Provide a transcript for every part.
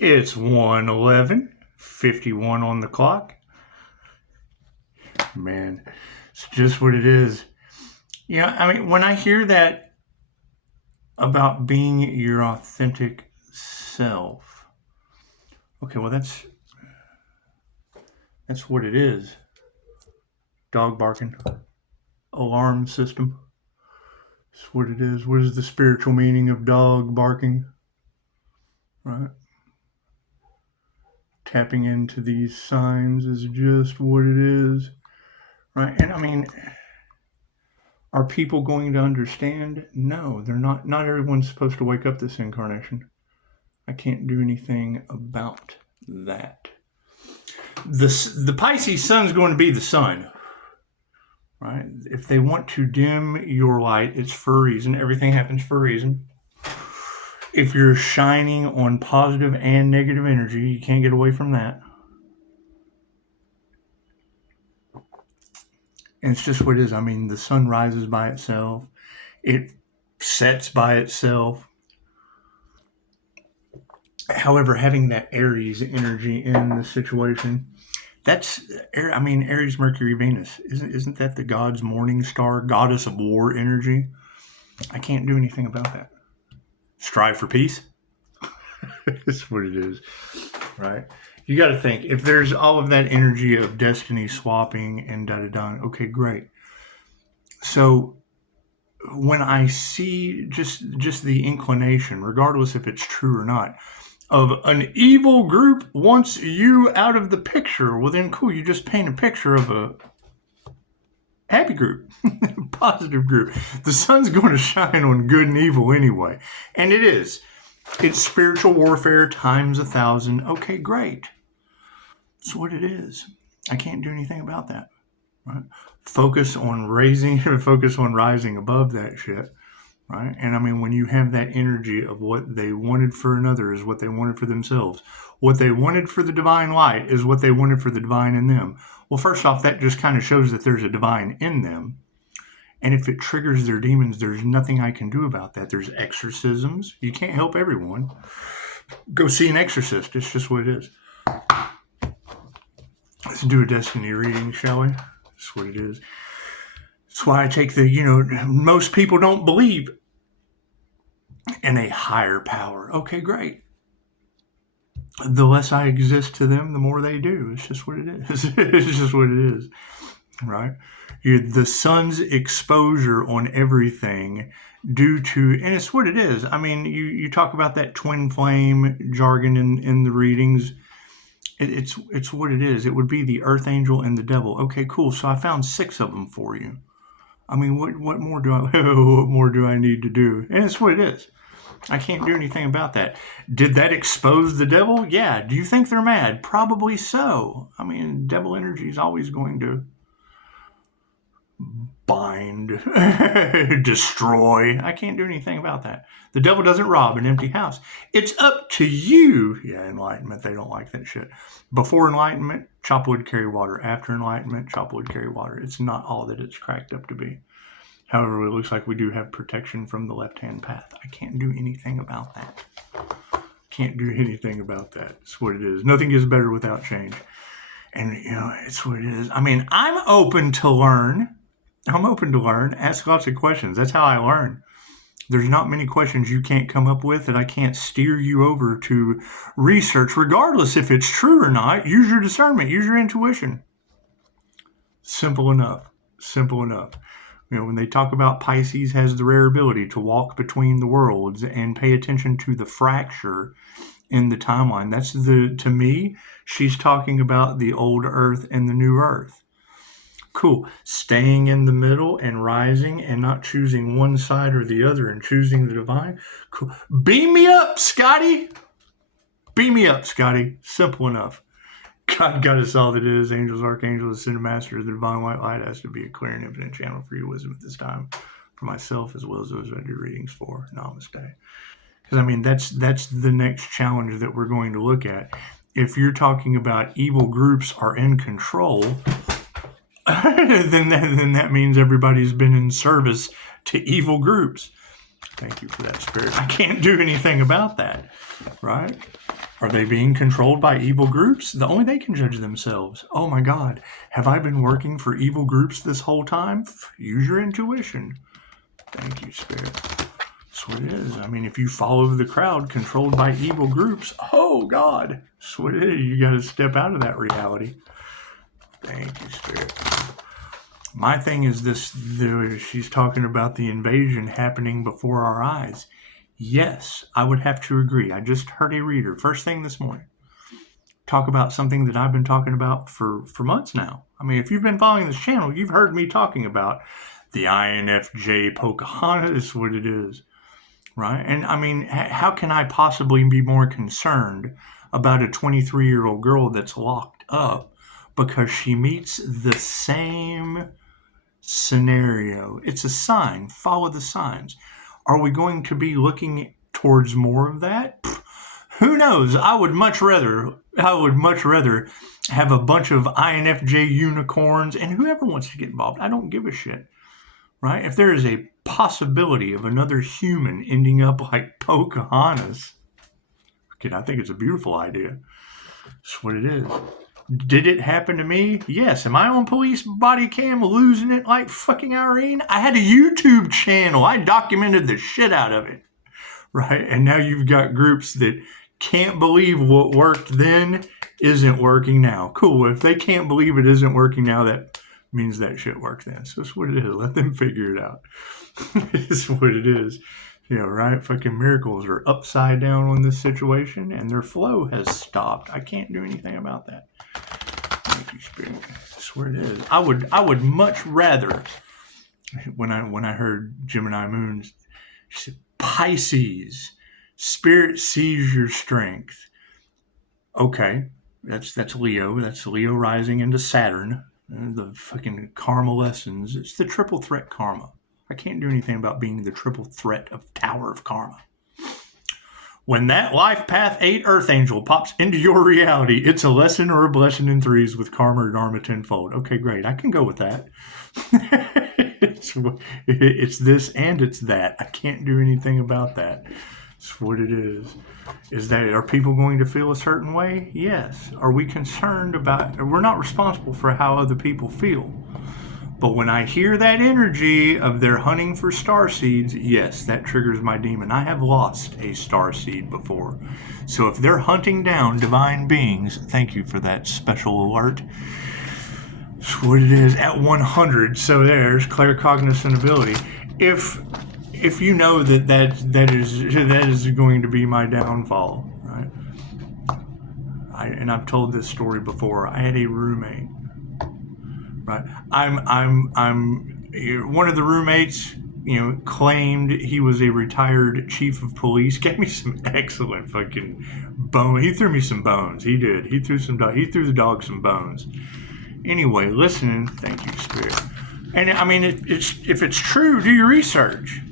It's 1:11:51 on the clock. Man, it's just what it is. Yeah, I mean, when I hear that about being your authentic self, okay, well, that's what it is. Dog barking, alarm system. That's what it is. What is the spiritual meaning of dog barking? Right? Tapping into these signs is just what it is. Right? And I mean, are people going to understand? No, they're not. Not everyone's supposed to wake up this incarnation. I can't do anything about that. The Pisces sun's going to be the sun. Right? If they want to dim your light, it's for a reason. Everything happens for a reason. If you're shining on positive and negative energy, you can't get away from that. And it's just what it is. I mean, the sun rises by itself. It sets by itself. However, having that Aries energy in the situation, that's, I mean, Aries, Mercury, Venus. Isn't that the god's morning star, goddess of war energy? I can't do anything about that. Strive for peace. That's what it is, right? You got to think, if there's all of that energy of destiny swapping and da-da-da, okay, great. So when I see just the inclination, regardless if it's true or not, of an evil group wants you out of the picture, well then cool, you just paint a picture of a happy group, positive group. The sun's going to shine on good and evil anyway. And it is. It's spiritual warfare times 1,000. Okay, great. That's what it is. I can't do anything about that. Right? Focus on rising above that shit. Right? And I mean, when you have that energy of what they wanted for another is what they wanted for themselves. What they wanted for the divine light is what they wanted for the divine in them. Well, first off, that just kind of shows that there's a divine in them. And if it triggers their demons, there's nothing I can do about that. There's exorcisms. You can't help everyone. Go see an exorcist. It's just what it is. Let's do a destiny reading, shall we? That's what it is. That's why I take most people don't believe in a higher power. Okay, great. The less I exist to them, the more they do. It's just what it is. It's just what it is, right? The sun's exposure on everything due to, and it's what it is. I mean, you talk about that twin flame jargon in the readings. It's what it is. It would be the earth angel and the devil. Okay, cool. So I found 6 of them for you. I mean, what more do I need to do? And it's what it is. I can't do anything about that. Did that expose the devil? Yeah. Do you think they're mad? Probably so. I mean, devil energy is always going to bind, destroy. I can't do anything about that. The devil doesn't rob an empty house. It's up to you. Yeah, enlightenment, they don't like that shit. Before enlightenment, chop wood, carry water. After enlightenment, chop wood, carry water. It's not all that it's cracked up to be. However, it looks like we do have protection from the left-hand path. I can't do anything about that. Can't do anything about that. It's what it is. Nothing is better without change. And, it's what it is. I mean, I'm open to learn. Ask lots of questions. That's how I learn. There's not many questions you can't come up with that I can't steer you over to research, regardless if it's true or not. Use your discernment. Use your intuition. Simple enough. When they talk about Pisces has the rare ability to walk between the worlds and pay attention to the fracture in the timeline. To me, she's talking about the old earth and the new earth. Cool. Staying in the middle and rising and not choosing one side or the other and choosing the divine. Cool. Beam me up, Scotty. Simple enough. God got us all that is. Angels, archangels, ascended masters, the divine white light has to be a clear and infinite channel for your wisdom at this time. For myself as well as those I do readings for. Namaste. Because I mean, that's the next challenge that we're going to look at. If you're talking about evil groups are in control, then that means everybody's been in service to evil groups. Thank you for that, Spirit. I can't do anything about that, right? Are they being controlled by evil groups? Only they can judge themselves. Oh my God, have I been working for evil groups this whole time? Use your intuition. Thank you, Spirit. That's what it is. I mean, if you follow the crowd controlled by evil groups, oh God, that's what it is. You got to step out of that reality. Thank you, Spirit. My thing is this, she's talking about the invasion happening before our eyes. Yes, I would have to agree. I just heard a reader, first thing this morning, talk about something that I've been talking about for months now. I mean, if you've been following this channel, you've heard me talking about the INFJ Pocahontas is what it is, right? And I mean, how can I possibly be more concerned about a 23-year-old girl that's locked up because she meets the same scenario? It's a sign. Follow the signs. Are we going to be looking towards more of that? Who knows? I would much rather have a bunch of INFJ unicorns and whoever wants to get involved. I don't give a shit, right? If there is a possibility of another human ending up like Pocahontas, I think it's a beautiful idea. That's what it is. Did it happen to me? Yes. Am I on police body cam losing it like fucking Irene? I had a YouTube channel. I documented the shit out of it. Right? And now you've got groups that can't believe what worked then isn't working now. Cool. If they can't believe it isn't working now, that means that shit worked then. So that's what it is. Let them figure it out. It's what it is. Right? Fucking miracles are upside down on this situation and their flow has stopped. I can't do anything about that. Thank you, Spirit. That's where it is. I would much rather, when I heard Gemini moons, she said, Pisces, Spirit sees your strength. Okay, that's Leo. That's Leo rising into Saturn. The fucking karma lessons. It's the triple threat karma. I can't do anything about being the triple threat of Tower of Karma. When that Life Path 8 Earth Angel pops into your reality, it's a lesson or a blessing in threes with karma or dharma tenfold. Okay, great. I can go with that. It's this and it's that. I can't do anything about that. It's what it is. Are people going to feel a certain way? Yes. Are we concerned about, we're not responsible for how other people feel. But when I hear that energy of they're hunting for star seeds, yes, that triggers my demon. I have lost a star seed before. So if they're hunting down divine beings, thank you for that special alert. That's what it is at 100. So there's claircognizant ability. If you know that is going to be my downfall, right? And I've told this story before. I had a roommate. Right. I'm one of the roommates, claimed he was a retired chief of police, gave me some excellent fucking bone. He threw me some bones. He did. He threw the dog some bones. Anyway, listening, thank you, Spirit. And I mean, if it's true, do your research.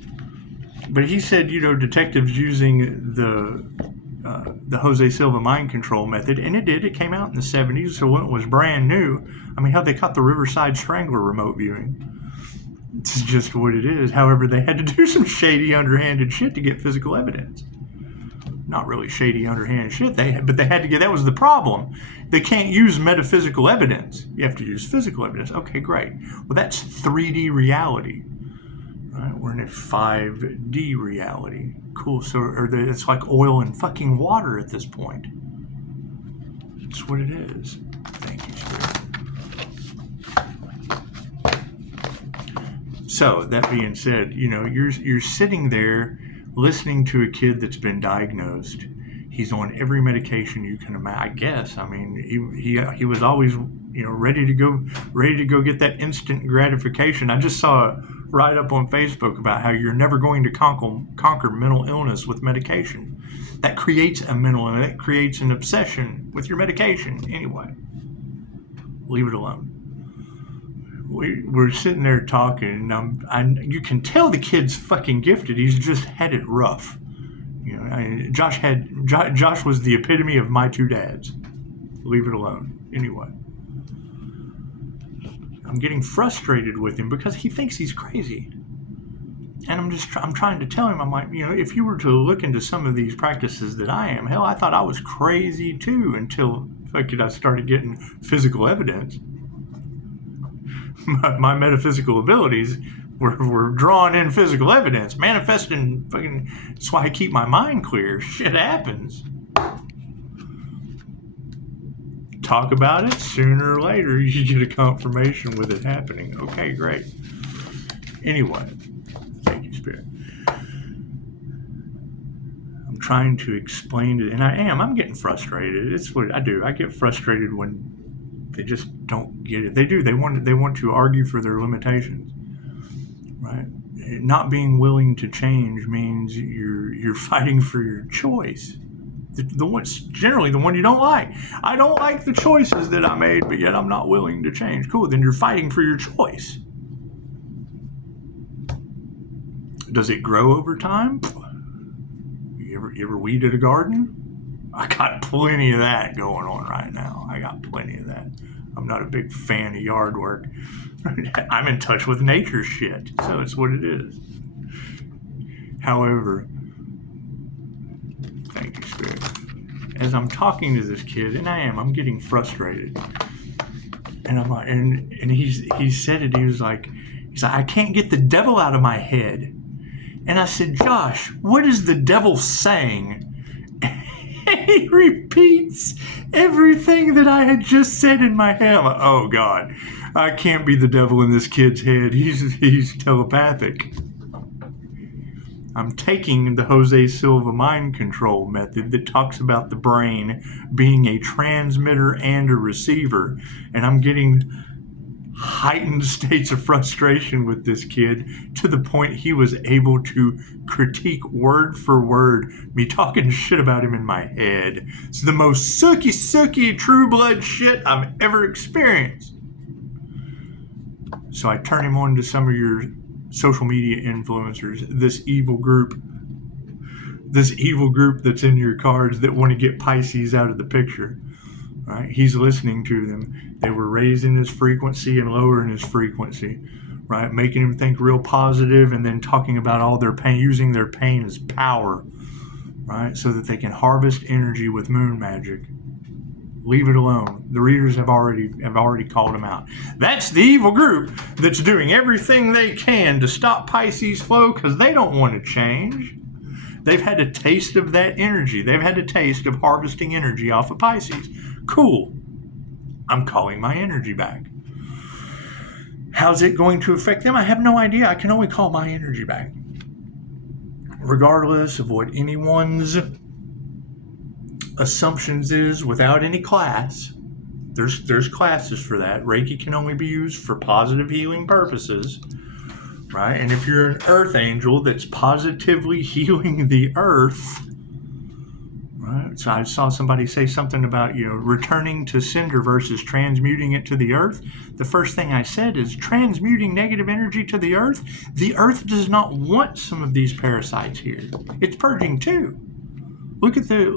But he said, detectives using the Jose Silva mind control method, and it did. It came out in the 70s, so when it was brand new, I mean, how they caught the Riverside Strangler remote viewing. It's just what it is. However, they had to do some shady, underhanded shit to get physical evidence. Not really shady, underhanded shit, but they had to get, that was the problem. They can't use metaphysical evidence. You have to use physical evidence. Okay, great. Well, that's 3D reality. Right? We're in a 5D reality. Cool. So it's like oil and fucking water at this point. That's what it is. Thank you, Spirit. So that being said, you're sitting there listening to a kid that's been diagnosed. He's on every medication you can imagine. I guess. I mean, he was always ready to go get that instant gratification. I just saw a write-up on Facebook about how you're never going to conquer mental illness with medication. That creates that creates an obsession with your medication. Anyway, leave it alone. We're sitting there talking, and you can tell the kid's fucking gifted. He's just had it rough. Josh was the epitome of my two dads. Leave it alone. Anyway, I'm getting frustrated with him because he thinks he's crazy. And I'm trying to tell him, I'm like, if you were to look into some of these practices that I am, hell, I thought I was crazy too until I started getting physical evidence. My metaphysical abilities were drawing in physical evidence, manifesting. That's why I keep my mind clear. Shit happens. Talk about it, sooner or later you get a confirmation with it happening. Okay, great. Anyway, thank you, Spirit. I'm trying to explain it, and I'm getting frustrated. It's what I do. I get frustrated when they just don't get it. They do. They want to argue for their limitations, right? Not being willing to change means you're fighting for your choice. Generally the one you don't like. I don't like the choices that I made, but yet I'm not willing to change. Cool, then you're fighting for your choice. Does it grow over time? You ever weeded a garden? I got plenty of that going on right now. I got plenty of that. I'm not a big fan of yard work. I'm in touch with nature shit, so it's what it is. However, thank you, Spirit. As I'm talking to this kid, and I'm getting frustrated. And I'm like, and he said it, he's like, I can't get the devil out of my head. And I said, Josh, what is the devil saying? And he repeats everything that I had just said in my head. I'm like, oh God, I can't be the devil in this kid's head. He's telepathic. I'm taking the Jose Silva mind control method that talks about the brain being a transmitter and a receiver. And I'm getting heightened states of frustration with this kid to the point he was able to critique word for word me talking shit about him in my head. It's the most sucky true blood shit I've ever experienced. So I turn him on to some of your social media influencers, this evil group that's in your cards that want to get Pisces out of the picture. Right? He's listening to them. They were raising his frequency and lowering his frequency, right? Making him think real positive and then talking about all their pain, using their pain as power, right? So that they can harvest energy with moon magic. Leave it alone. The readers have already called him out. That's the evil group that's doing everything they can to stop Pisces flow because they don't want to change. They've had a taste of that energy. They've had a taste of harvesting energy off of Pisces. Cool. I'm calling my energy back. How's it going to affect them? I have no idea. I can only call my energy back. Regardless of what anyone's assumptions is, without any class. There's classes for that. Reiki can only be used for positive healing purposes. Right? And if you're an earth angel that's positively healing the earth, right? So I saw somebody say something about, returning to cinder versus transmuting it to the earth. The first thing I said is transmuting negative energy to the earth. The earth does not want some of these parasites here. It's purging too. Look at the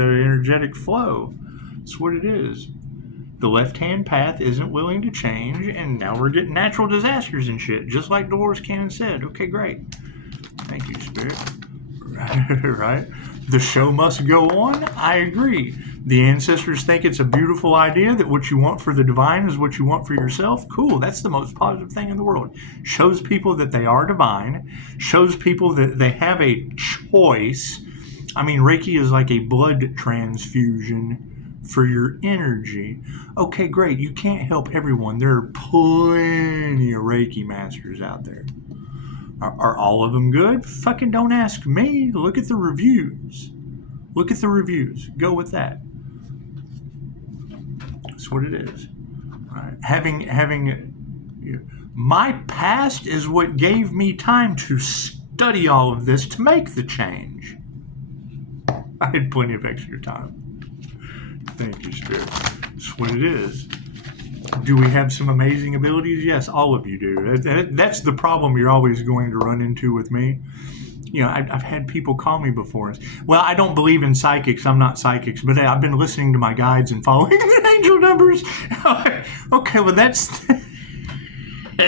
energetic flow. That's what it is. The left-hand path isn't willing to change, and now we're getting natural disasters and shit, just like Dolores Cannon said. Okay, great. Thank you, Spirit. Right? The show must go on. I agree. The ancestors think it's a beautiful idea that what you want for the divine is what you want for yourself. Cool. That's the most positive thing in the world. Shows people that they are divine. Shows people that they have a choice. I mean, Reiki is like a blood transfusion for your energy. Okay, great. You can't help everyone. There are plenty of Reiki masters out there. Are all of them good? Fucking don't ask me. Look at the reviews. Look at the reviews. Go with that. That's what it is. Right. Having my past is what gave me time to study all of this to make the change. I had plenty of extra time. Thank you, Spirit. That's what it is. Do we have some amazing abilities? Yes, all of you do. That's the problem you're always going to run into with me. I've had people call me before. Well, I don't believe in psychics. I'm not psychics, but I've been listening to my guides and following the angel numbers. Okay, well, that's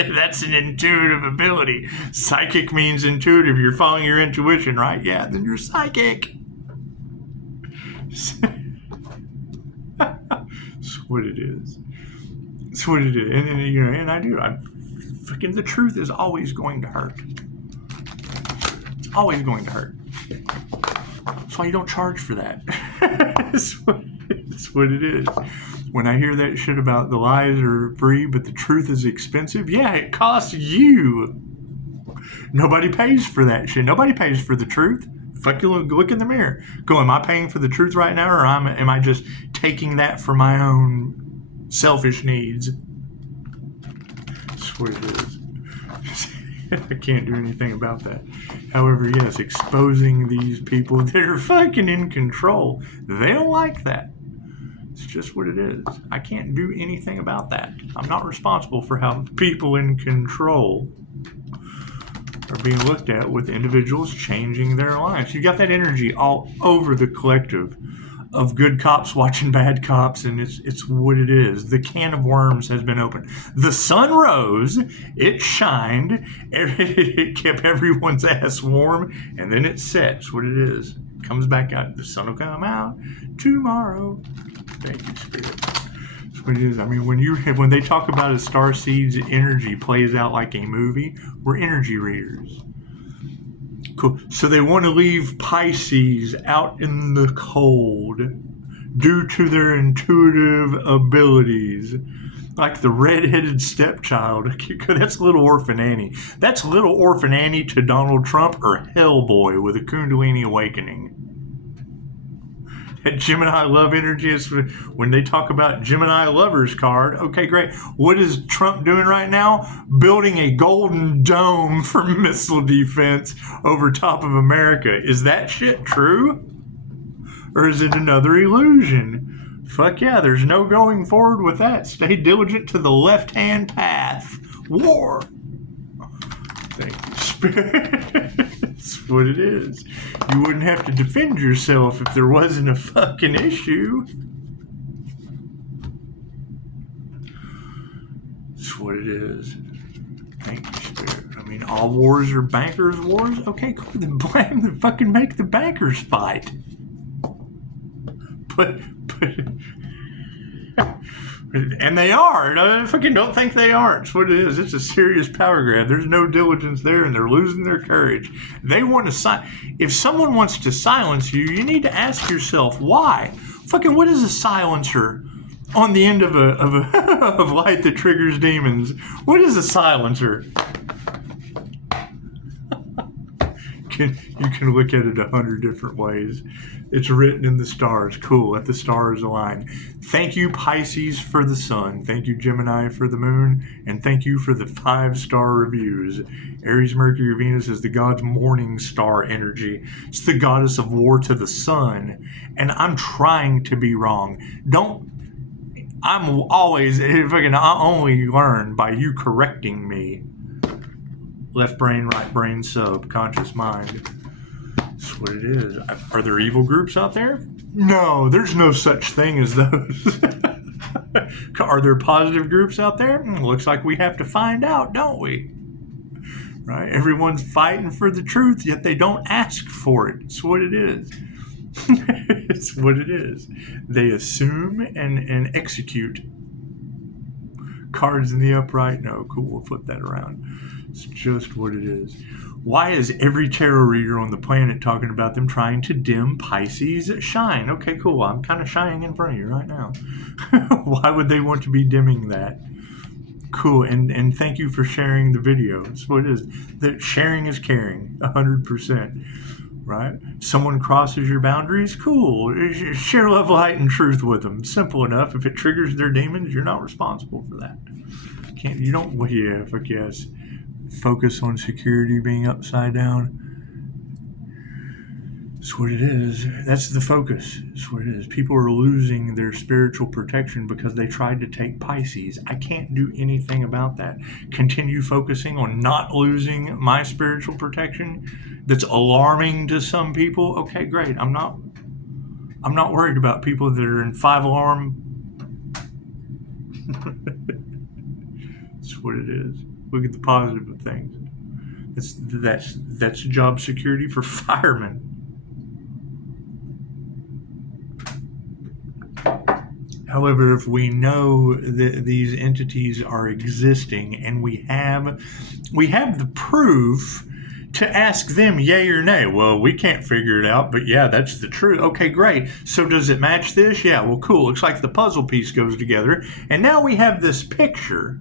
That's an intuitive ability. Psychic means intuitive. You're following your intuition, right? Yeah, then you're psychic. That's what it is. That's what it is. And I do. Freaking the truth is always going to hurt. It's always going to hurt. That's why you don't charge for that. It's what it is. When I hear that shit about the lies are free, but the truth is expensive, yeah, it costs you. Nobody pays for that shit. Nobody pays for the truth. Fuck you, look in the mirror. Go, am I paying for the truth right now, or am I just taking that for my own selfish needs? That's what it is. I can't do anything about that. However, yes, exposing these people that are fucking in control, they don't like that. It's just what it is. I can't do anything about that. I'm not responsible for how people in control are being looked at with individuals changing their lives. You got that energy all over the collective of good cops watching bad cops, and it's what it is. The can of worms has been opened. The sun rose, it shined, it kept everyone's ass warm, and then it sets. What it is. It comes back out. The sun will come out tomorrow. Thank you, Spirit. That's what it is. I mean, when they talk about a starseed's energy plays out like a movie, we're energy readers. Cool. So they want to leave Pisces out in the cold due to their intuitive abilities. Like the red-headed stepchild. That's Little Orphan Annie. That's Little Orphan Annie to Donald Trump or Hellboy with a Kundalini awakening. That Gemini love energy is when they talk about Gemini lovers card. Okay, great. What is Trump doing right now? Building a golden dome for missile defense over top of America. Is that shit true? Or is it another illusion? Fuck yeah, there's no going forward with that. Stay diligent to the left-hand path. War. Thank you, Spirit. That's what it is. You wouldn't have to defend yourself if there wasn't a fucking issue. That's what it is. Thank you, Spirit. I mean, all wars are bankers' wars? Okay, cool. Then blame them. Fucking make the bankers fight. But and they are. I fucking don't think they aren't. It's what it is. It's a serious power grab. There's no diligence there, and they're losing their courage. They want to if someone wants to silence you, you need to ask yourself why. Fucking what is a silencer on the end of of light that triggers demons? What is a silencer? You can look at it 100 different ways. It's written in the stars. Cool. Let the stars align. Thank you, Pisces, for the sun. Thank you, Gemini, for the moon. And thank you for the 5-star reviews. Aries, Mercury, Venus is the god's morning star energy. It's the goddess of war to the sun. And I'm trying to be wrong. I only learn by you correcting me. Left brain, right brain, subconscious mind. That's what it is. Are there evil groups out there? No, there's no such thing as those. Are there positive groups out there? Looks like we have to find out, don't we? Right? Everyone's fighting for the truth, yet they don't ask for it. It's what it is. It's what it is. They assume and execute. Cards in the upright? No, cool, we'll flip that around. It's just what it is. Why is every tarot reader on the planet talking about them trying to dim Pisces' shine? Okay, cool. I'm kind of shining in front of you right now. Why would they want to be dimming that? Cool. And thank you for sharing the video. That's what it is. That sharing is caring, 100%. Right? Someone crosses your boundaries? Cool. Share love, light, and truth with them. Simple enough. If it triggers their demons, you're not responsible for that. Fuck yes. Focus on security being upside down. That's what it is. That's the focus. That's what it is. People are losing their spiritual protection because they tried to take Pisces. I can't do anything about that. Continue focusing on not losing my spiritual protection. That's alarming to some people. Okay, great. I'm not worried about people that are in 5-alarm. That's what it is. Look at the positive of things. That's job security for firemen. However, if we know that these entities are existing and we have the proof to ask them yay or nay. Well, we can't figure it out, but yeah, that's the truth. Okay, great. So does it match this? Yeah, well, cool. Looks like the puzzle piece goes together. And now we have this picture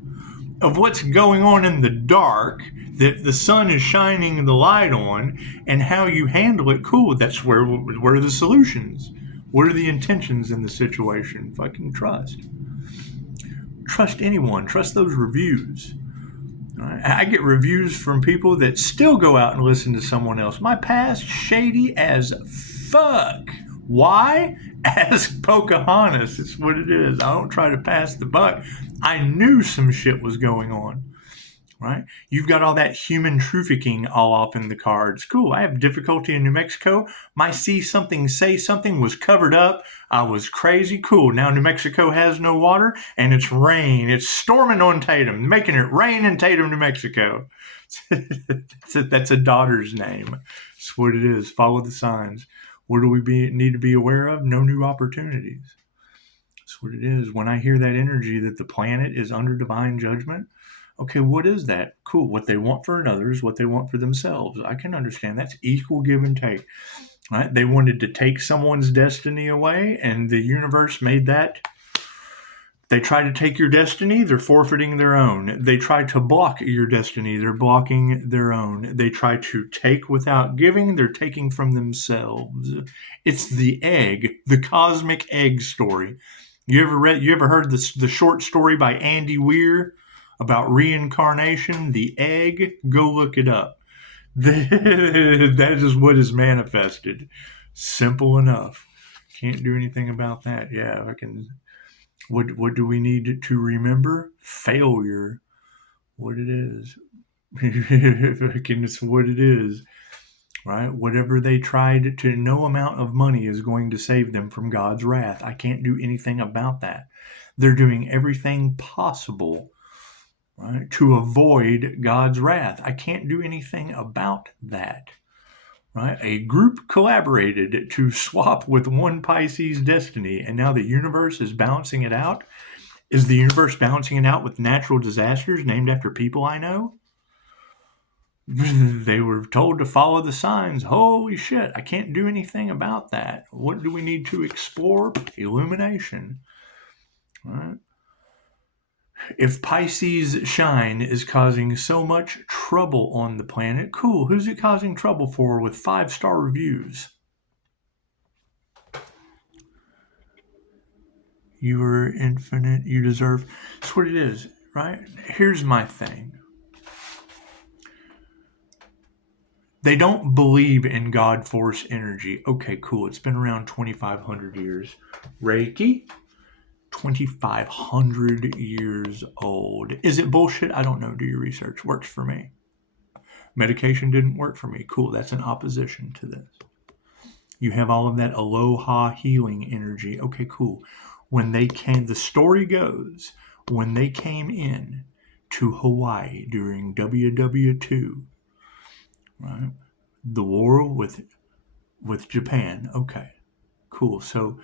of what's going on in the dark that the sun is shining the light on, and how you handle it. Cool. That's where are the solutions? What are the intentions in the situation? Fucking trust. Trust anyone. Trust those reviews. I get reviews from people that still go out and listen to someone else. My past, shady as fuck. Why? Ask Pocahontas. It's what it is. I don't try to pass the buck. I knew some shit was going on. Right? You've got all that human trafficking all off in the cards. Cool. I have difficulty in New Mexico. My see something, say something was covered up. I was crazy. Cool. Now New Mexico has no water and it's rain. It's storming on Tatum, making it rain in Tatum, New Mexico. That's a daughter's name. That's what it is. Follow the signs. What do we need to be aware of? No new opportunities. That's what it is. When I hear that energy that the planet is under divine judgment, okay, what is that? Cool. What they want for another is what they want for themselves. I can understand. That's equal give and take. Right? They wanted to take someone's destiny away, and the universe made that. They try to take your destiny, they're forfeiting their own. They try to block your destiny, they're blocking their own. They try to take without giving, they're taking from themselves. It's the egg, the cosmic egg story. You ever heard the short story by Andy Weir about reincarnation, the egg? Go look it up. That is what is manifested. Simple enough. Can't do anything about that. Yeah, I can. What do we need to remember? Failure. What it is. It's what it is. Right? Whatever they tried to, no amount of money is going to save them from God's wrath. I can't do anything about that. They're doing everything possible, right, to avoid God's wrath. I can't do anything about that. Right? A group collaborated to swap with one Pisces destiny, and now the universe is balancing it out. Is the universe balancing it out with natural disasters named after people I know? They were told to follow the signs. Holy shit, I can't do anything about that. What do we need to explore? Illumination. Right? If Pisces shine is causing so much trouble on the planet, cool. Who's it causing trouble for with 5-star reviews? You are infinite. You deserve. That's what it is, right? Here's my thing. They don't believe in God force energy. Okay, cool. It's been around 2,500 years. Reiki? 2,500 years old. Is it bullshit? I don't know. Do your research. Works for me. Medication didn't work for me. Cool. That's an opposition to this. You have all of that aloha healing energy. Okay, cool. When they came, the story goes, when they came in to Hawaii during WW2, right? The war with Japan. Okay, cool. So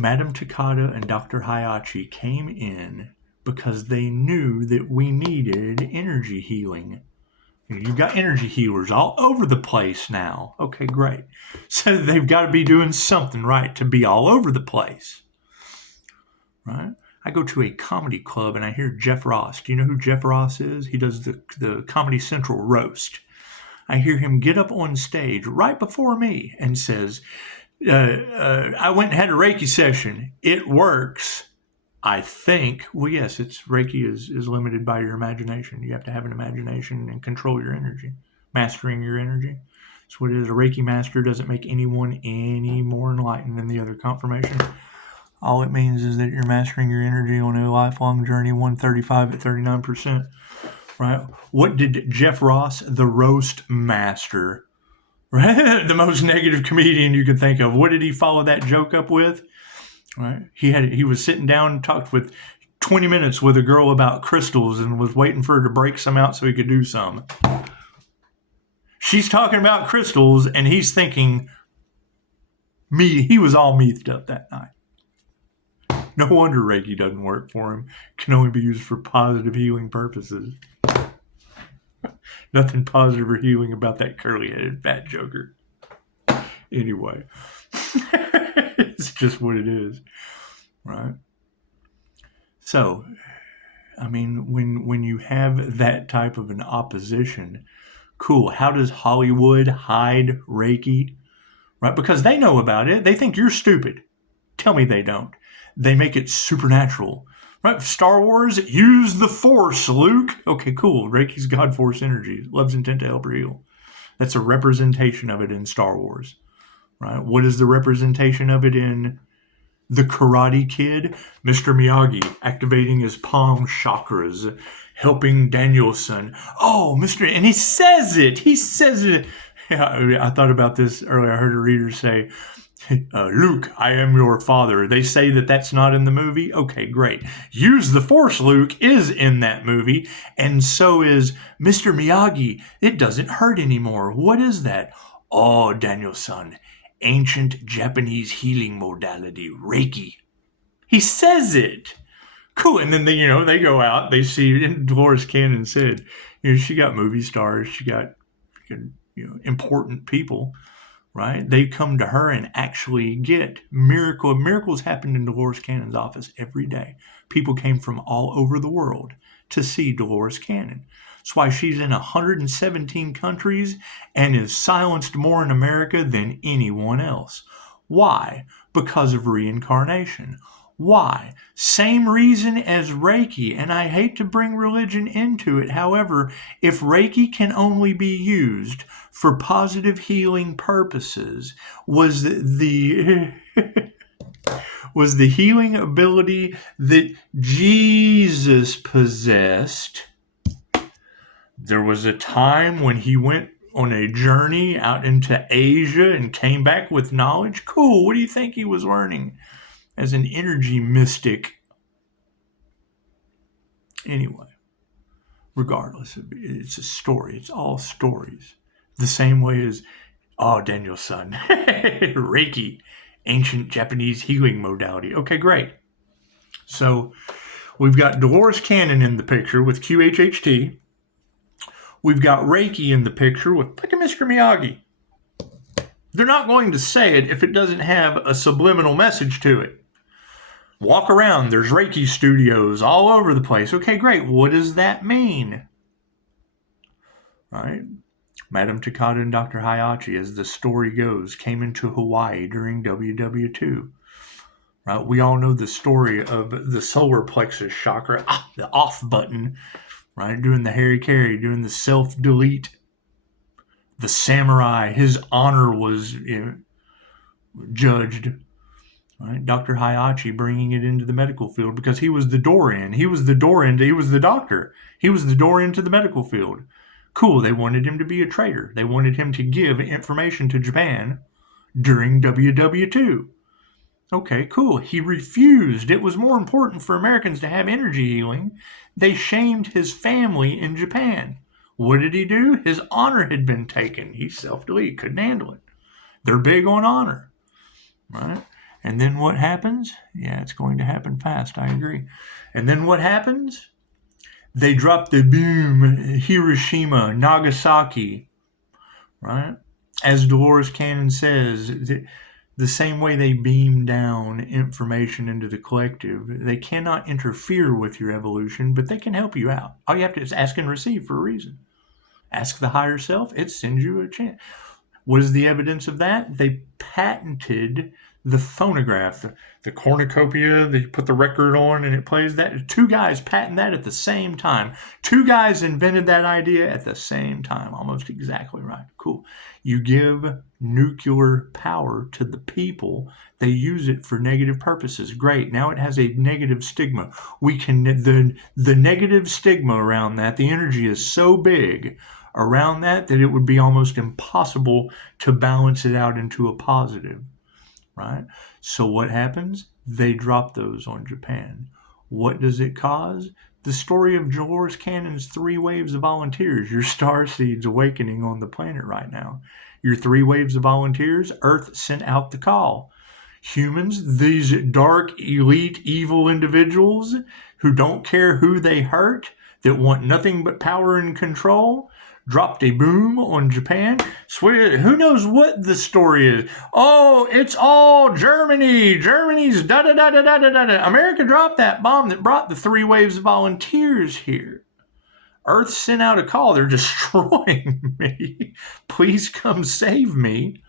Madame Takada and Dr. Hayachi came in because they knew that we needed energy healing. You've got energy healers all over the place now. Okay, great. So they've got to be doing something right to be all over the place. Right? I go to a comedy club and I hear Jeff Ross. Do you know who Jeff Ross is? He does the Comedy Central roast. I hear him get up on stage right before me and says, I went and had a Reiki session. It works, I think. Well, yes, Reiki is limited by your imagination. You have to have an imagination and control your energy, mastering your energy. That's what it is. A Reiki master doesn't make anyone any more enlightened than the other. Confirmation. All it means is that you're mastering your energy on a lifelong journey, 135 at 39%. Right? What did Jeff Ross, the roast master, right? The most negative comedian you could think of, what did he follow that joke up with? Right? He was sitting down and talked with 20 minutes with a girl about crystals and was waiting for her to break some out so he could do some. She's talking about crystals, and he's thinking, he was all methed up that night. No wonder Reiki doesn't work for him. Can only be used for positive healing purposes. Nothing positive or healing about that curly-headed fat joker. Anyway, it's just what it is, right? So, I mean, when you have that type of an opposition, cool. How does Hollywood hide Reiki? Right? Because they know about it. They think you're stupid. Tell me they don't. They make it supernatural. Right? Star Wars, use the Force, Luke. Okay, cool. Reiki's God Force energy. Love's intent to help or heal. That's a representation of it in Star Wars. Right? What is the representation of it in The Karate Kid? Mr. Miyagi activating his palm chakras, helping Danielson. Oh, and he says it. He says it. Yeah, I thought about this earlier. I heard a reader say, Luke, I am your father. They say that that's not in the movie. Okay, great. Use the Force, Luke, is in that movie. And so is Mr. Miyagi. It doesn't hurt anymore. What is that? Oh, Daniel-san, ancient Japanese healing modality, Reiki. He says it. Cool. And then they go out. They see, and Dolores Cannon said, she got movie stars. She got important people. Right? They come to her and actually get miracles happened in Dolores Cannon's office every day. People came from all over the world to see Dolores Cannon. That's why she's in 117 countries and is silenced more in America than anyone else. Why? Because of reincarnation. Why? Same reason as Reiki, and I hate to bring religion into it. However, if Reiki can only be used for positive healing purposes, was the healing ability that Jesus possessed. There was a time when he went on a journey out into Asia and came back with knowledge. Cool. What do you think he was learning as an energy mystic? Anyway, regardless, it's a story. It's all stories. The same way as, Daniel-san, Reiki, ancient Japanese healing modality. Okay, great. So we've got Dolores Cannon in the picture with QHHT. We've got Reiki in the picture with look at Mr. Miyagi. They're not going to say it if it doesn't have a subliminal message to it. Walk around. There's Reiki studios all over the place. Okay, great. What does that mean? All right. Madame Takada and Dr. Hayachi, as the story goes, came into Hawaii during WW2. Right? We all know the story of the solar plexus chakra, the off button, right? Doing the Harry Carey, doing the self-delete. The samurai, his honor was judged. Right? Dr. Hayachi bringing it into the medical field because he was the door in. He was the door into, he was the doctor. He was the door into the medical field. Cool, they wanted him to be a traitor. They wanted him to give information to Japan during WW2. Okay, cool. He refused. It was more important for Americans to have energy healing. They shamed his family in Japan. What did he do? His honor had been taken. He self-deleted, couldn't handle it. They're big on honor, right? And then what happens? Yeah, it's going to happen fast, I agree. And then what happens? They drop the boom, Hiroshima, Nagasaki, right? As Dolores Cannon says, the same way they beam down information into the collective, they cannot interfere with your evolution, but they can help you out. All you have to do is ask and receive for a reason. Ask the higher self, it sends you a chance. What is the evidence of that? They patented the phonograph, the cornucopia, they put the record on and it plays that. Two guys patent that at the same time. Two guys invented that idea at the same time. Almost exactly right. Cool. You give nuclear power to the people. They use it for negative purposes. Great. Now it has a negative stigma. We can, the negative stigma around that, the energy is so big around that it would be almost impossible to balance it out into a positive. Right? So what happens? They drop those on Japan. What does it cause? The story of Dolores Cannon's 3 waves of volunteers, your star seeds awakening on the planet right now. Your 3 waves of volunteers, Earth sent out the call. Humans, these dark, elite, evil individuals who don't care who they hurt, that want nothing but power and control, dropped a boom on Japan. Who knows what the story is? Oh, it's all Germany. Germany's da-da-da-da-da-da-da. America dropped that bomb that brought the 3 waves of volunteers here. Earth sent out a call. They're destroying me. Please come save me.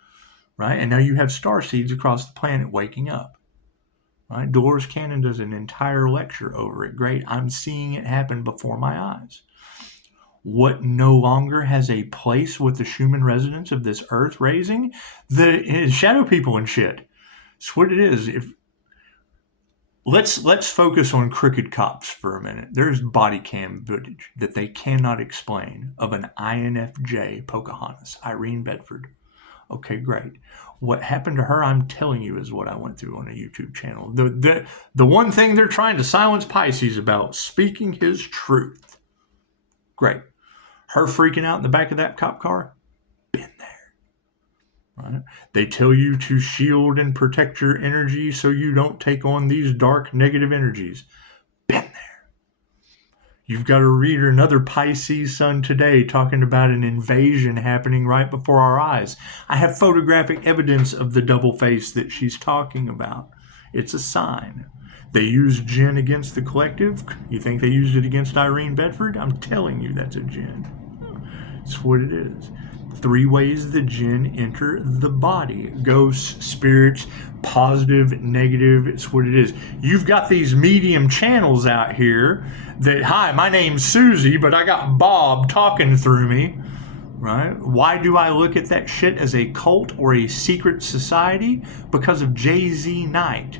Right? And now you have star seeds across the planet waking up. Right? Dolores Cannon does an entire lecture over it. Great. I'm seeing it happen before my eyes. What no longer has a place with the Schumann resonance of this Earth raising? The shadow people and shit. It's what it is. Let's focus on crooked cops for a minute. There's body cam footage that they cannot explain of an INFJ Pocahontas, Irene Bedford. Okay, great. What happened to her, I'm telling you, is what I went through on a YouTube channel. The one thing they're trying to silence Pisces about, speaking his truth. Great. Her freaking out in the back of that cop car, been there. Right? They tell you to shield and protect your energy so you don't take on these dark, negative energies. Been there. You've got to read another Pisces sun today talking about an invasion happening right before our eyes. I have photographic evidence of the double face that she's talking about. It's a sign. They used Jinn against the collective. You think they used it against Irene Bedford? I'm telling you that's a Jinn. It's what it is. 3 ways the Jinn enter the body. Ghosts, spirits, positive, negative. It's what it is. You've got these medium channels out here that, hi, my name's Susie, but I got Bob talking through me. Right? Why do I look at that shit as a cult or a secret society? Because of Jay-Z Knight.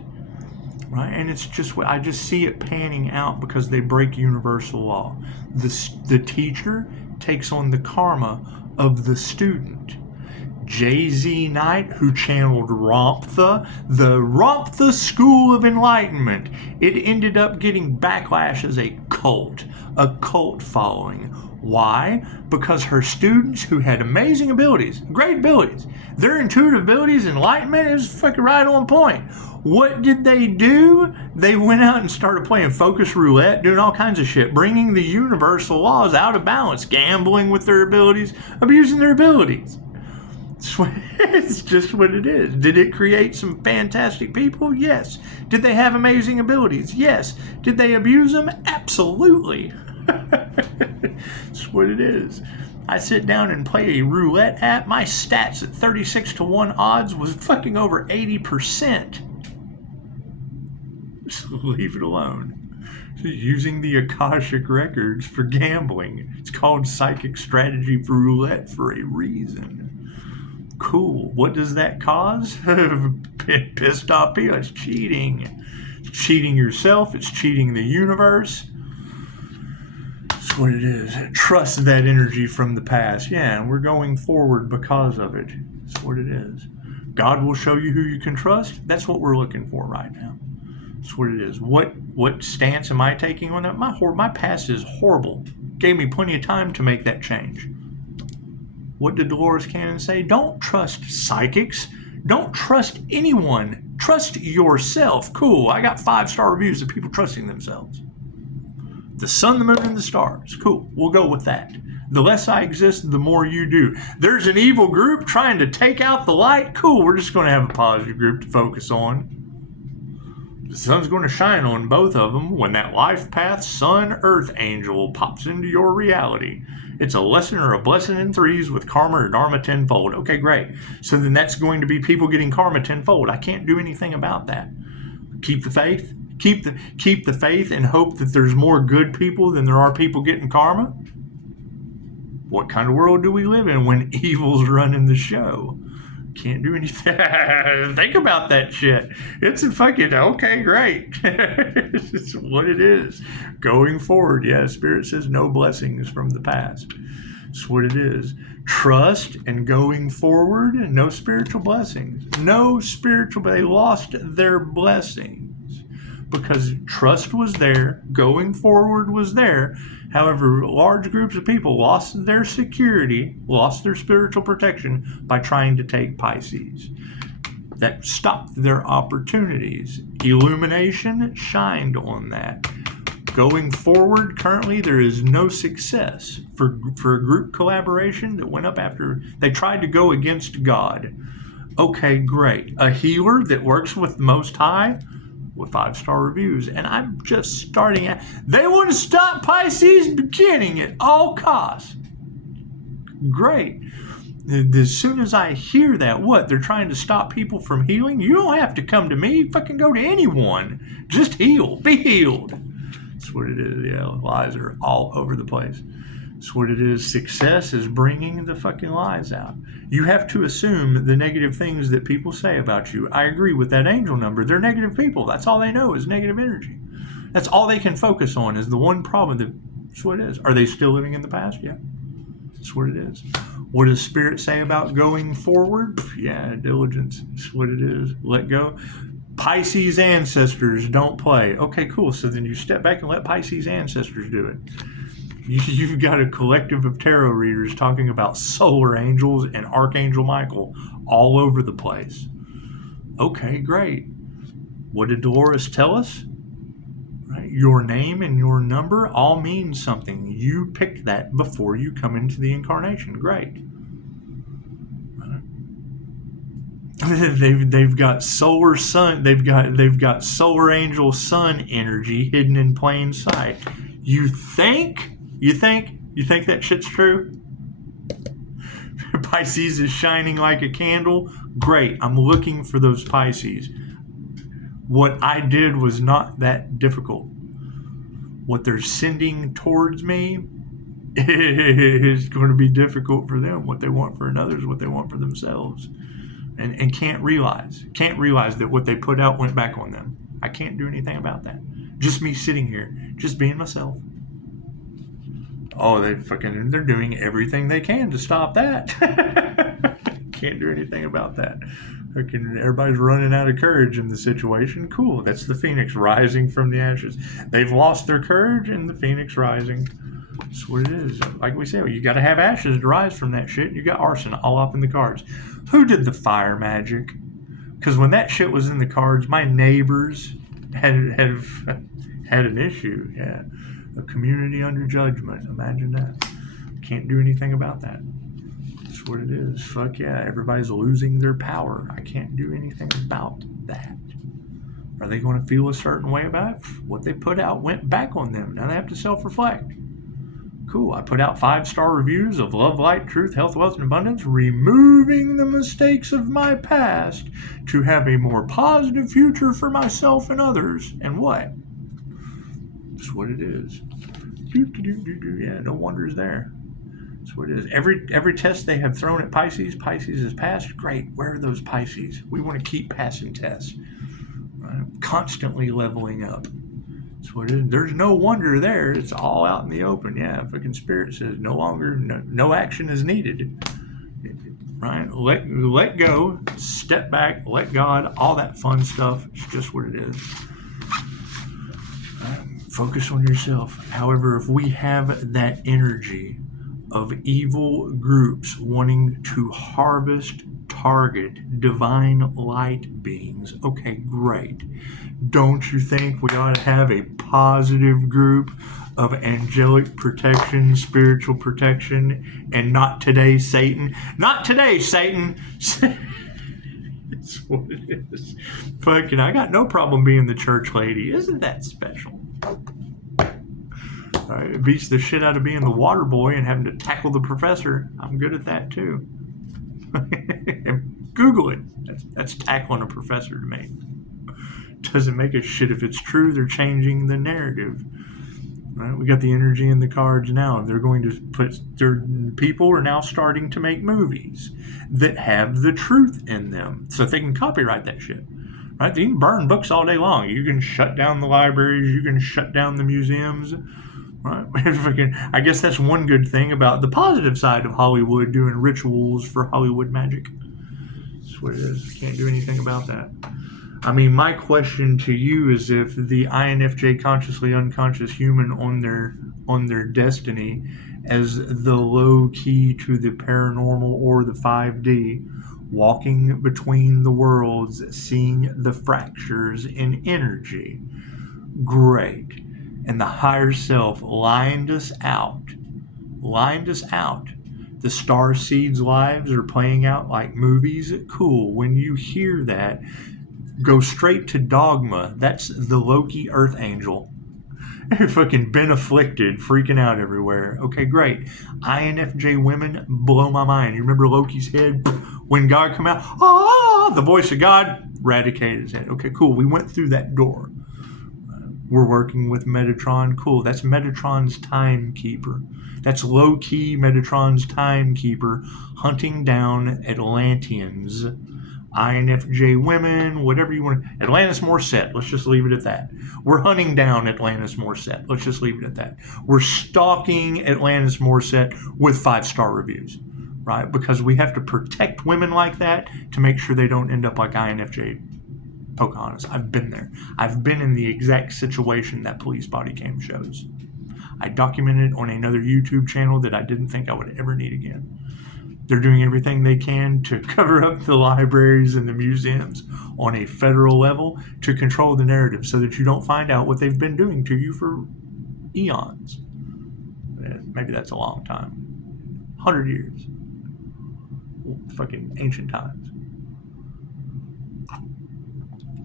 Right? And it's just what I just see it panning out because they break universal law. The teacher takes on the karma of the student. Jay-Z Knight, who channeled Ramtha, the Ramtha School of Enlightenment, it ended up getting backlash as a cult following. Why? Because her students who had amazing abilities, great abilities, their intuitive abilities, enlightenment is fucking right on point. What did they do? They went out and started playing focus roulette, doing all kinds of shit, bringing the universal laws out of balance, gambling with their abilities, abusing their abilities. It's just what it is. Did it create some fantastic people? Yes. Did they have amazing abilities? Yes. Did they abuse them? Absolutely. That's what it is. I sit down and play a roulette app. My stats at 36-1 odds was fucking over 80%. Just leave it alone. Using the Akashic records for gambling. It's called psychic strategy for roulette for a reason. Cool. What does that cause? Pissed off people. It's cheating. It's cheating yourself. It's cheating the universe. That's what it is. Trust that energy from the past. Yeah, and we're going forward because of it. That's what it is. God will show you who you can trust. That's what we're looking for right now. That's what it is. What stance am I taking on that? My past is horrible. Gave me plenty of time to make that change. What did Dolores Cannon say? Don't trust psychics. Don't trust anyone. Trust yourself. Cool. I got 5-star reviews of people trusting themselves. The sun, the moon, and the stars. Cool. We'll go with that. The less I exist, the more you do. There's an evil group trying to take out the light. Cool. We're just going to have a positive group to focus on. The sun's going to shine on both of them when that life path sun earth angel pops into your reality. It's a lesson or a blessing in 3s with karma or dharma tenfold. Okay, great. So then that's going to be people getting karma tenfold. I can't do anything about that. Keep the faith. Keep the faith and hope that there's more good people than there are people getting karma. What kind of world do we live in when evil's running the show? Can't do anything. Think about that shit. It's a fucking, okay, great. It's what it is. Going forward, yeah, Spirit says no blessings from the past. It's what it is. Trust and going forward, no spiritual blessings. No spiritual, they lost their blessings. because trust was there, going forward was there. However, large groups of people lost their security, lost their spiritual protection by trying to take Pisces. That stopped their opportunities. Illumination shined on that. Going forward, currently, there is no success for a group collaboration that went up after they tried to go against God. Okay, great. A healer that works with the Most High with 5-star reviews. And I'm just starting at, they want to stop Pisces beginning at all costs. Great. As soon as I hear that, what? They're trying to stop people from healing? You don't have to come to me. Fucking go to anyone. Just heal. Be healed. That's what it is. Yeah, lies are all over the place. That's what it is. Success is bringing the fucking lies out. You have to assume the negative things that people say about you. I agree with that angel number. They're negative people. That's all they know is negative energy. That's all they can focus on is the one problem. That's what it is. Are they still living in the past? Yeah. That's what it is. What does Spirit say about going forward? Yeah, diligence. That's what it is. Let go. Pisces ancestors don't play. Okay, cool. So then you step back and let Pisces ancestors do it. You've got a collective of tarot readers talking about solar angels and Archangel Michael all over the place. Okay, great. What did Dolores tell us? Right? Your name and your number all mean something. You picked that before you come into the incarnation. Great. They've got solar sun. They've got solar angel sun energy hidden in plain sight. You think that shit's true? Pisces is shining like a candle. Great. I'm looking for those Pisces. What I did was not that difficult. What they're sending towards me is going to be difficult for them. What they want for another is what they want for themselves. And can't realize that what they put out went back on them. I can't do anything about that. Just me sitting here, just being myself. Oh, they're doing everything they can to stop that. Can't do anything about that. Everybody's running out of courage in the situation. Cool. That's the phoenix rising from the ashes. They've lost their courage and the phoenix rising. That's what it is. Like we say, you got to have ashes to rise from that shit. You got arson all up in the cards. Who did the fire magic? Because when that shit was in the cards, my neighbors had an issue. Yeah. A community under judgment. Imagine that. Can't do anything about that. That's what it is. Fuck yeah. Everybody's losing their power. I can't do anything about that. Are they going to feel a certain way about it? What they put out went back on them. Now they have to self-reflect. Cool. I put out 5-star reviews of love, light, truth, health, wealth, and abundance, removing the mistakes of my past to have a more positive future for myself and others. And what? That's what it is. Yeah, no wonders there. That's what it is. Every test they have thrown at Pisces has passed. Great. Where are those Pisces? We want to keep passing tests. Right? Constantly leveling up. That's what it is. There's no wonder there. It's all out in the open. Yeah, fucking Spirit says no action is needed. Right? Let go, step back, let God, all that fun stuff. It's just what it is. Focus on yourself. However, if we have that energy of evil groups wanting to harvest, target divine light beings, okay, great. Don't you think we ought to have a positive group of angelic protection, spiritual protection, and not today, Satan? Not today, Satan. It's what it is. Fucking, I got no problem being the church lady. Isn't that special? It beats the shit out of being the water boy and having to tackle the professor. I'm good at that too. Google it. That's tackling a professor to me. Doesn't make a shit if it's true. They're changing the narrative. Right? We got the energy in the cards now. They're going to people are now starting to make movies that have the truth in them, so they can copyright that shit. Right? You can burn books all day long. You can shut down the libraries. You can shut down the museums. Right? I guess that's one good thing about the positive side of Hollywood doing rituals for Hollywood magic. That's what it is. Can't do anything about that. I mean, my question to you is, if the INFJ consciously unconscious human on their destiny as the low key to the paranormal or the 5D, walking between the worlds, seeing the fractures in energy, great. And the higher self lined us out. The star seeds' lives are playing out like movies. Cool. When you hear that, go straight to dogma. That's the Loki Earth Angel. They're fucking been afflicted, freaking out everywhere. Okay, great. INFJ women blow my mind. You remember Loki's head? When God come out, the voice of God eradicated his head. Okay, cool. We went through that door. We're working with Metatron. Cool. That's Metatron's timekeeper. That's low-key Metatron's timekeeper hunting down Atlanteans, INFJ women, whatever you want. Atlantis Morset. Let's just leave it at that. We're hunting down Atlantis Morset. Let's just leave it at that. We're stalking Atlantis Morset with 5-star reviews, right? Because we have to protect women like that to make sure they don't end up like INFJ Pocahontas. I've been there. I've been in the exact situation that police body cam shows. I documented on another YouTube channel that I didn't think I would ever need again. They're doing everything they can to cover up the libraries and the museums on a federal level to control the narrative so that you don't find out what they've been doing to you for eons. Maybe that's a long time. 100 years. Fucking ancient times.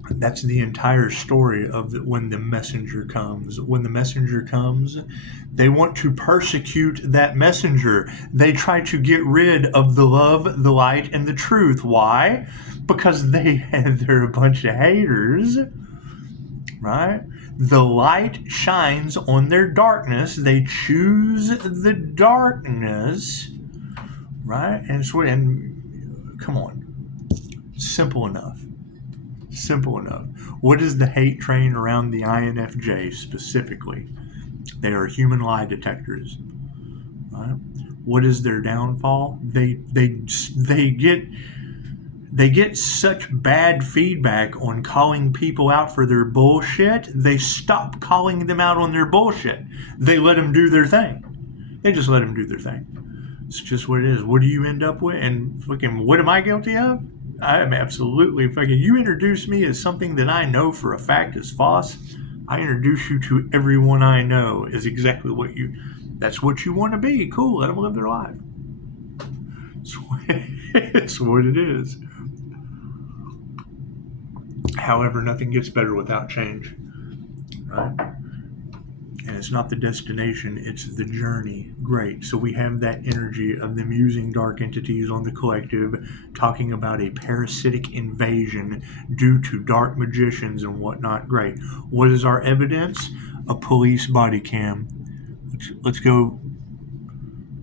That's the entire story of when the messenger comes. When the messenger comes, they want to persecute that messenger. They try to get rid of the love, the light, and the truth. Why? Because they're a bunch of haters, right? The light shines on their darkness. They choose the darkness, right? And come on, simple enough. What is the hate train around the INFJ specifically? They are human lie detectors. Right? What is their downfall? They get such bad feedback on calling people out for their bullshit. They stop calling them out on their bullshit. They let them do their thing. They just let them do their thing. It's just what it is. What do you end up with? And fucking, what am I guilty of? I am absolutely fucking, you introduce me as something that I know for a fact is false. I introduce you to everyone I know is exactly that's what you want to be. Cool, let them live their life. It's what it is. However, nothing gets better without change, right? And it's not the destination, it's the journey. Great. So we have that energy of them using dark entities on the collective, talking about a parasitic invasion due to dark magicians and whatnot. Great. What is our evidence? A police body cam. Let's go.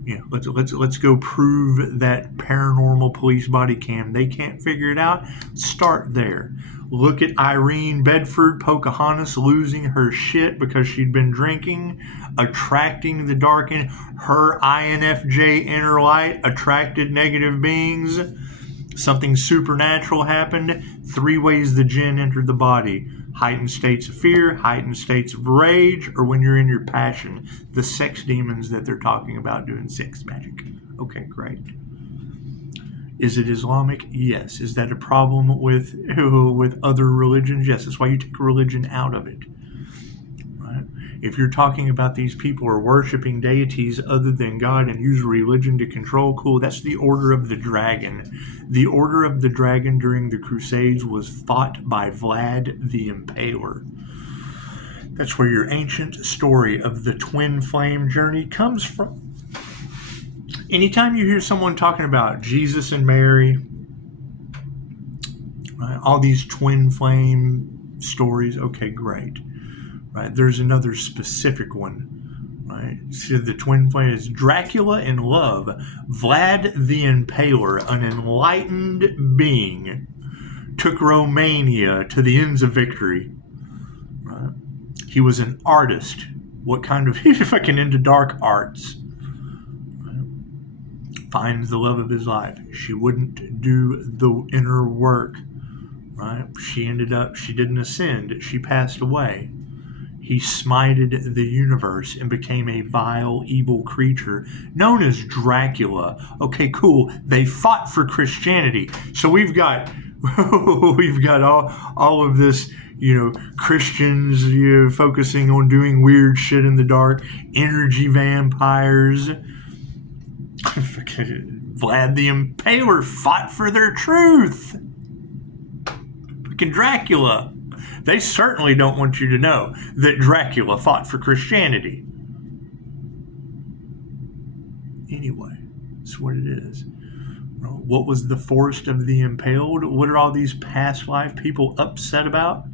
Yeah, let's go prove that paranormal police body cam. They can't figure it out. Start there. Look at Irene Bedford Pocahontas losing her shit because she'd been drinking, attracting the dark end. Her INFJ inner light attracted negative beings. Something supernatural happened. 3 ways the jinn entered the body. Heightened states of fear, heightened states of rage, or when you're in your passion. The sex demons that they're talking about doing sex magic. Okay, great. Is it Islamic? Yes. Is that a problem with other religions? Yes. That's why you take religion out of it. Right? If you're talking about these people are worshiping deities other than God and use religion to control, cool. That's the Order of the Dragon. The Order of the Dragon during the Crusades was fought by Vlad the Impaler. That's where your ancient story of the twin flame journey comes from. Anytime you hear someone talking about Jesus and Mary, right, all these twin flame stories, okay, great. Right, there's another specific one. Right, so the twin flame is Dracula in love. Vlad the Impaler, an enlightened being, took Romania to the ends of victory. Right, he was an artist. What kind of? He's fucking into dark arts. Finds the love of his life. She wouldn't do the inner work. right? She didn't ascend. She passed away. He smited the universe and became a vile, evil creature known as Dracula. Okay, cool. They fought for Christianity. So we've got all of this, Christians, focusing on doing weird shit in the dark, energy vampires. Vlad the Impaler fought for their truth. Fucking Dracula. They certainly don't want you to know that Dracula fought for Christianity. Anyway, that's what it is. What was the forest of the impaled? What are all these past life people upset about?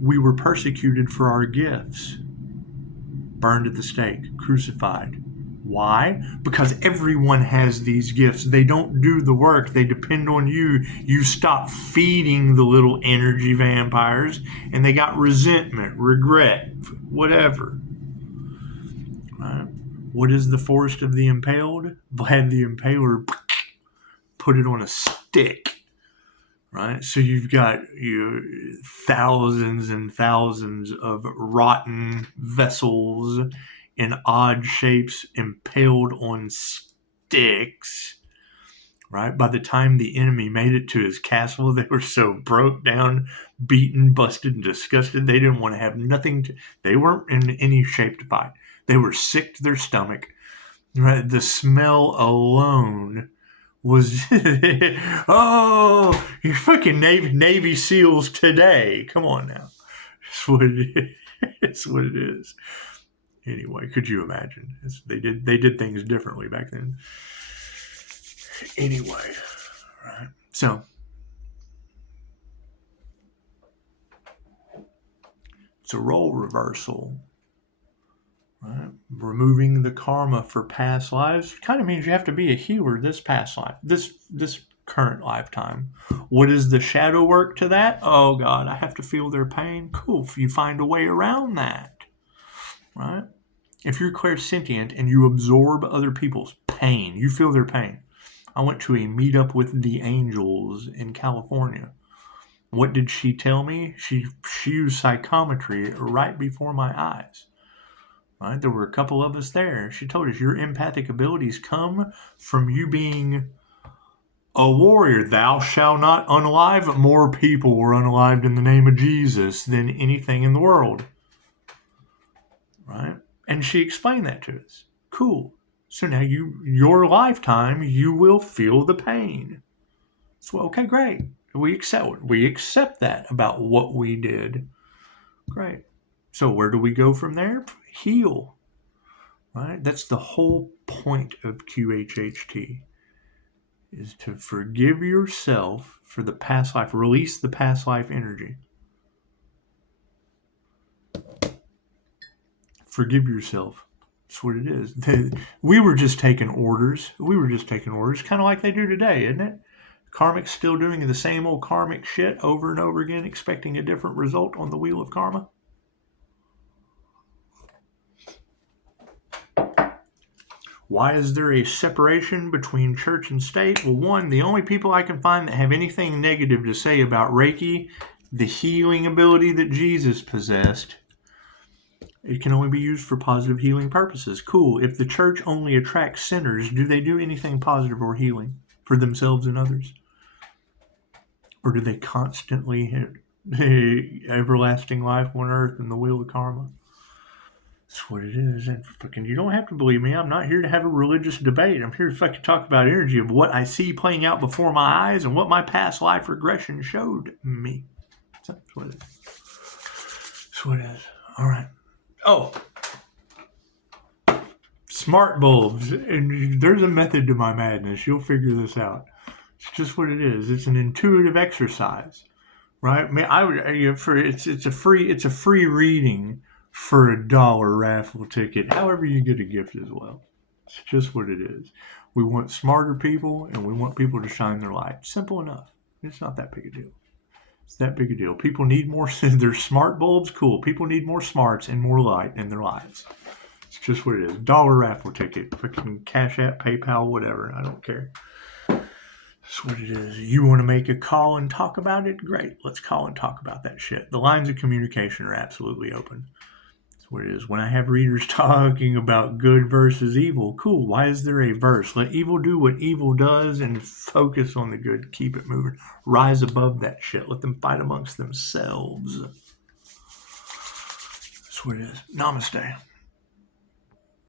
We were persecuted for our gifts. Burned at the stake, crucified. Why? Because everyone has these gifts. They don't do the work. They depend on you. You stop feeding the little energy vampires, and they got resentment, regret, whatever. Right? What is the forest of the impaled? Vlad the Impaler put it on a stick. Right? So you've got thousands and thousands of rotten vessels in odd shapes impaled on sticks, right? By the time the enemy made it to his castle, they were so broke down, beaten, busted, and disgusted, they didn't want to have they weren't in any shape to fight. They were sick to their stomach, right? The smell alone was, oh, you're fucking Navy SEALs today. Come on now. That's what it is. It's what it is. Anyway, could you imagine? They did things differently back then. Anyway, right? So it's a role reversal, right? Removing the karma for past lives kind of means you have to be a healer this past life, this current lifetime. What is the shadow work to that? Oh God, I have to feel their pain. Cool, if you find a way around that. Right? If you're clairsentient and you absorb other people's pain, you feel their pain. I went to a meetup with the angels in California. What did she tell me? She used psychometry right before my eyes. Right? There were a couple of us there. She told us your empathic abilities come from you being a warrior. Thou shalt not unalive. More people were unalived in the name of Jesus than anything in the world. Right? And she explained that to us. Cool. So now your lifetime, you will feel the pain. So, okay, great. We accept that about what we did. Great. So where do we go from there? Heal. Right? That's the whole point of QHHT, is to forgive yourself for the past life. Release the past life energy. Forgive yourself. That's what it is. We were just taking orders. Kind of like they do today, isn't it? Karmic's still doing the same old karmic shit over and over again, expecting a different result on the wheel of karma. Why is there a separation between church and state? Well, one, the only people I can find that have anything negative to say about Reiki, the healing ability that Jesus possessed, it can only be used for positive healing purposes. Cool. If the church only attracts sinners, do they do anything positive or healing for themselves and others? Or do they constantly have everlasting life on earth and the wheel of karma? That's what it is. And fucking, you don't have to believe me. I'm not here to have a religious debate. I'm here to fucking talk about energy of what I see playing out before my eyes and what my past life regression showed me. That's what it is. That's what it is. All right. Oh, smart bulbs. And there's a method to my madness. You'll figure this out. It's just what it is. It's an intuitive exercise, right? I mean, it's a free reading for $1 raffle ticket. However, you get a gift as well. It's just what it is. We want smarter people, and we want people to shine their light. Simple enough. It's not that big a deal. It's that big a deal. People need more. They're smart bulbs. Cool. People need more smarts and more light in their lives. It's just what it is. $1 raffle ticket. Freaking Cash App, PayPal, whatever. I don't care. That's what it is. You want to make a call and talk about it? Great. Let's call and talk about that shit. The lines of communication are absolutely open. That's what it is. When I have readers talking about good versus evil, cool. Why is there a verse? Let evil do what evil does and focus on the good. Keep it moving. Rise above that shit. Let them fight amongst themselves. That's what it is. Namaste.